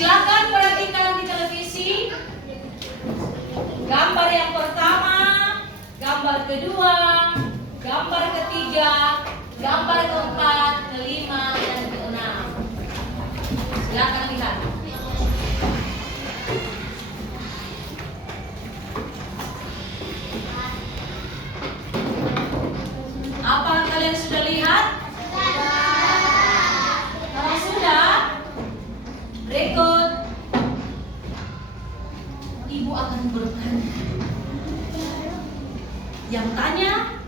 Silakan perhatikan di televisi. Gambar yang pertama, gambar kedua, gambar ketiga, gambar keempat, kelima, dan keenam. Silakan lihat. Apa kalian sudah lihat? Kalau sudah, berikut Ibu akan bertanya. Yang tanya,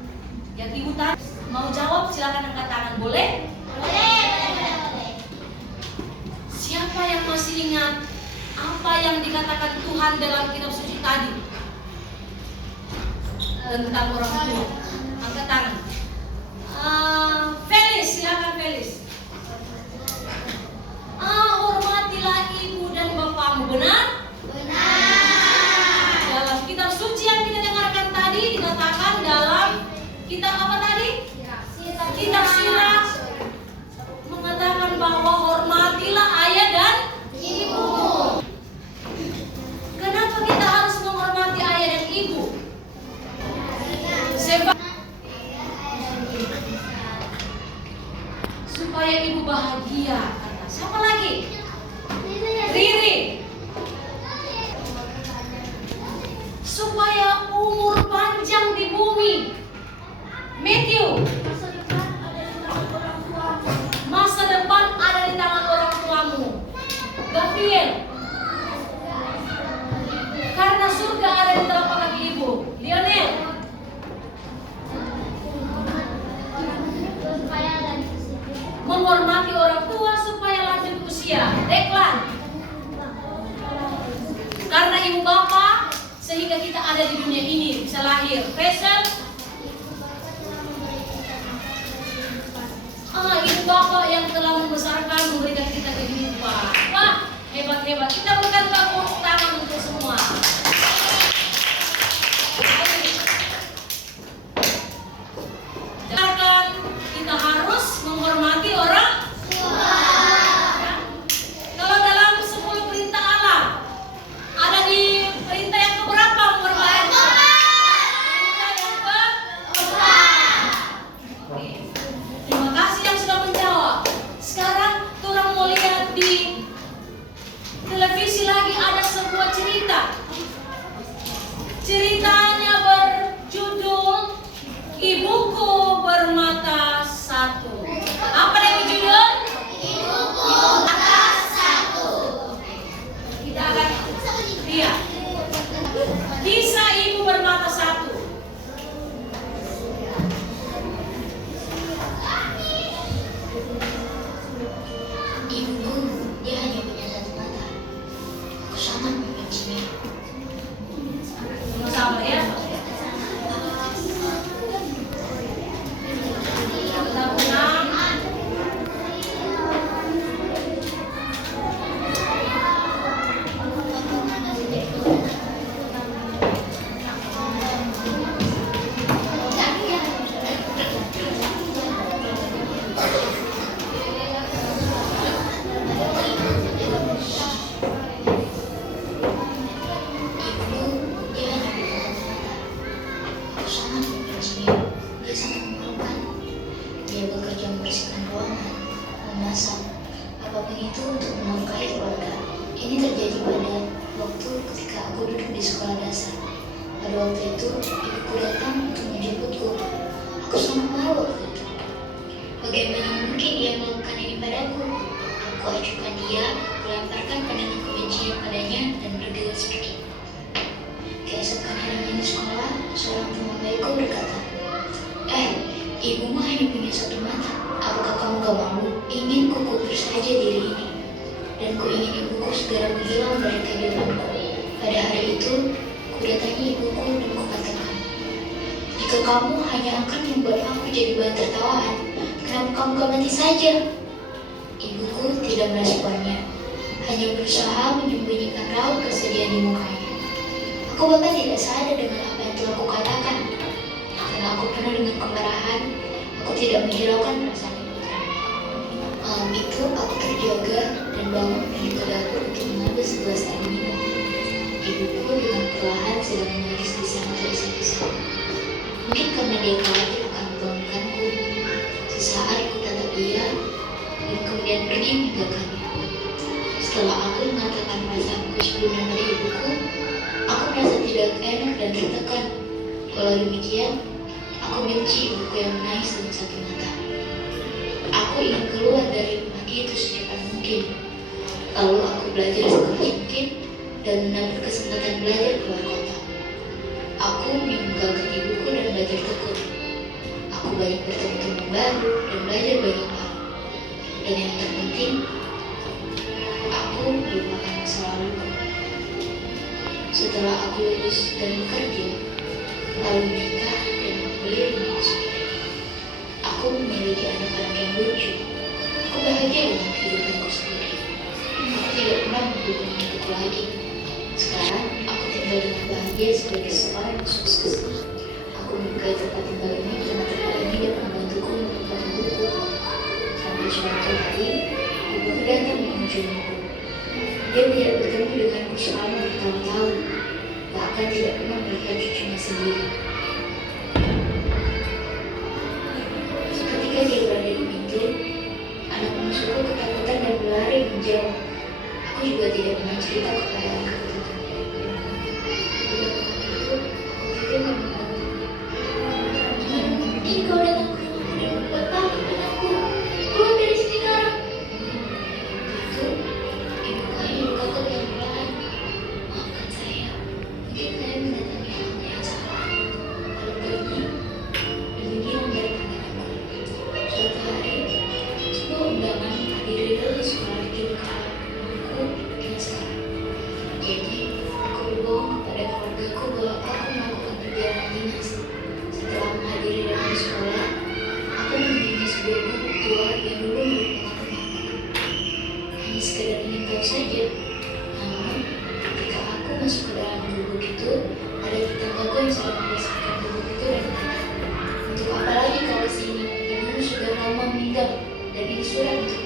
yang Ibu tanya, mau jawab silakan angkat tangan. Boleh? Boleh. Siapa yang masih ingat apa yang dikatakan Tuhan dalam kitab suci tadi tentang orang tua? Angkat tangan. Felis, silakan Felis. Hormatilah ibu dan bapakmu, benar? Benar. Dalam kitab suci yang kita dengarkan tadi dikatakan dalam kitab apa tadi? Kitab Sirach mengatakan bahwa hormatilah ayah dan Ibu. kenapa kita harus menghormati ayah dan ibu? Sebab supaya ibu bahagia. Kata siapa lagi? Riri. Supaya umur panjang di bumi. Matthew. Masa depan ada di tangan orang tuamu. Gabriel. Karena surga ada di telapak kaki ibu. Lionel. Menghormati orang tua supaya lanjut usia. Deklan. Karena ibu bapak sehingga kita ada di dunia ini bisa lahir. Faisal. Ibu bapak yang telah membesarkan memberikan kita kehidupan. Wah, hebat-hebat. Kita berikan tepuk tangan untuk semua. Jangan kita harus menghormati orang tua. Kalau dalam 10 perintah Allah ada di perintah yang keberapa menghormati? Perintah yang keempat. Oke. Terima kasih yang sudah menjawab. Sekarang orang mau lihat di televisi lagi ada sebuah cerita. Ceritanya berjudul Ibuku Bermata Satu. Apa yang judul? Ibuku Mata Satu. Kita akan lihat kisah ibu bermata satu. Ibuku, dia hanya punya satu mata. Aku sangat membencinya. Sama-sama ya. Kita pulang. Ibuku, dia hanya punya satu mata. Aku sangat membencinya. Dia sangat memalukan. Dia bekerja membersihkan ruangan, memasak, apapun itu untuk menafkahi keluarga. Ini terjadi pada waktu ketika aku duduk di sekolah dasar. Pada waktu itu, ibuku datang untuk menjemputku. Aku sangat malu waktu itu. Bagaimana mungkin dia melakukan ini padaku? Aku acuhkan dia, melemparkan pandangan kebencian padanya, dan bergegas pergi. Keesokan harinya di sekolah, seorang teman baikku berkata, ibumu hanya punya satu mata. Apakah kamu gak malu? Ingin ku kubur saja diri ini. Dan ku ingin ibuku segera menghilang dari kehidupanku. Pada hari itu, ku datangi ibuku dan kukatakan, jika kamu hanya akan membuat aku jadi bahan tertawaan, kenapa kamu gak mati saja? Ibuku tidak meresponnya, hanya berusaha menyembunyikan raut kesedihan di mukanya. Aku bahkan tidak sadar dengan apa yang telah kukatakan. Karena aku penuh dengan kemarahan, aku tidak menghiraukan perasaan ibu. Malam itu aku terjaga dan bangun dari ke dapur untuk sedang menangis di sana terpisah-pisah. Mungkin karena dia khawatir akan membangunkanku. Sesaat ku tatap dia, dan kemudian pergi meninggalkannya. Setelah aku mengatakan perasaanku sebelum menemani ibuku, aku merasa tidak enak dan tertekan. Walau demikian, aku benci ibuku yang menangis dengan satu mata. Aku ingin keluar dari rumah itu secepat mungkin. Lalu aku belajar sekeras mungkin dan mendapat kesempatan belajar keluar kota. Aku meninggalkan ibuku dan belajar tekun. Aku banyak bertemu teman baru dan belajar banyak hal. Dan yang terpenting, aku melupakan masa laluku. Setelah aku lulus dan bekerja, lalu menikah dan membeli rumah sendiri, aku memiliki anak-anak yang lucu. Aku bahagia dengan kehidupanku sendiri. Aku tidak pernah menghubungi ibuku lagi. Sekarang aku tinggal dengan bahagia sebagai seorang yang sukses. Aku menyukai tempat tinggal ini karena tempat ini dapat membantuku menemukan ibuku. Sampai suatu hari, ibuku datang mengunjungiku. Dia tidak bertemu denganku selama bertahun-tahun, bahkan tidak pernah melihat cucunya sendiri. Ketika dia berada di pintu, anak bungsuku ketakutan dan berlari menjauh. Aku juga tidak pernah cerita kepada anak itu. Pada malam itu, aku tidur dan mengantuk. Gimana mungkin kau datang ke rumahku dan membuat takut padaku? Keluar dari sini sekarang. Itu, ibu kami berkata dengan perlahan, maafkan saya. Mungkin saya mendatangi hal yang salah. Lalu pergi, demikian dari pandanganku. Suatu hari, sebuah undangan menghadiri lulus sekolah di aku dan sekarang. Jadi, aku berbohong kepada keluargaku bahwa aku melakukan perjalanan dinas. Setelah menghadiri dalam sekolah, aku menemui sebuah guru tua yang dulu merupakan temanku. Hanya sekedar ingin tahu saja. Namun, ketika aku masuk ke dalam gubuk itu, ada tetanggaku yang sedang membersihkan gubuk itu dan berkata, untuk apa lagi kau kesini? Ibumu sudah lama meninggal dan ini surat untuk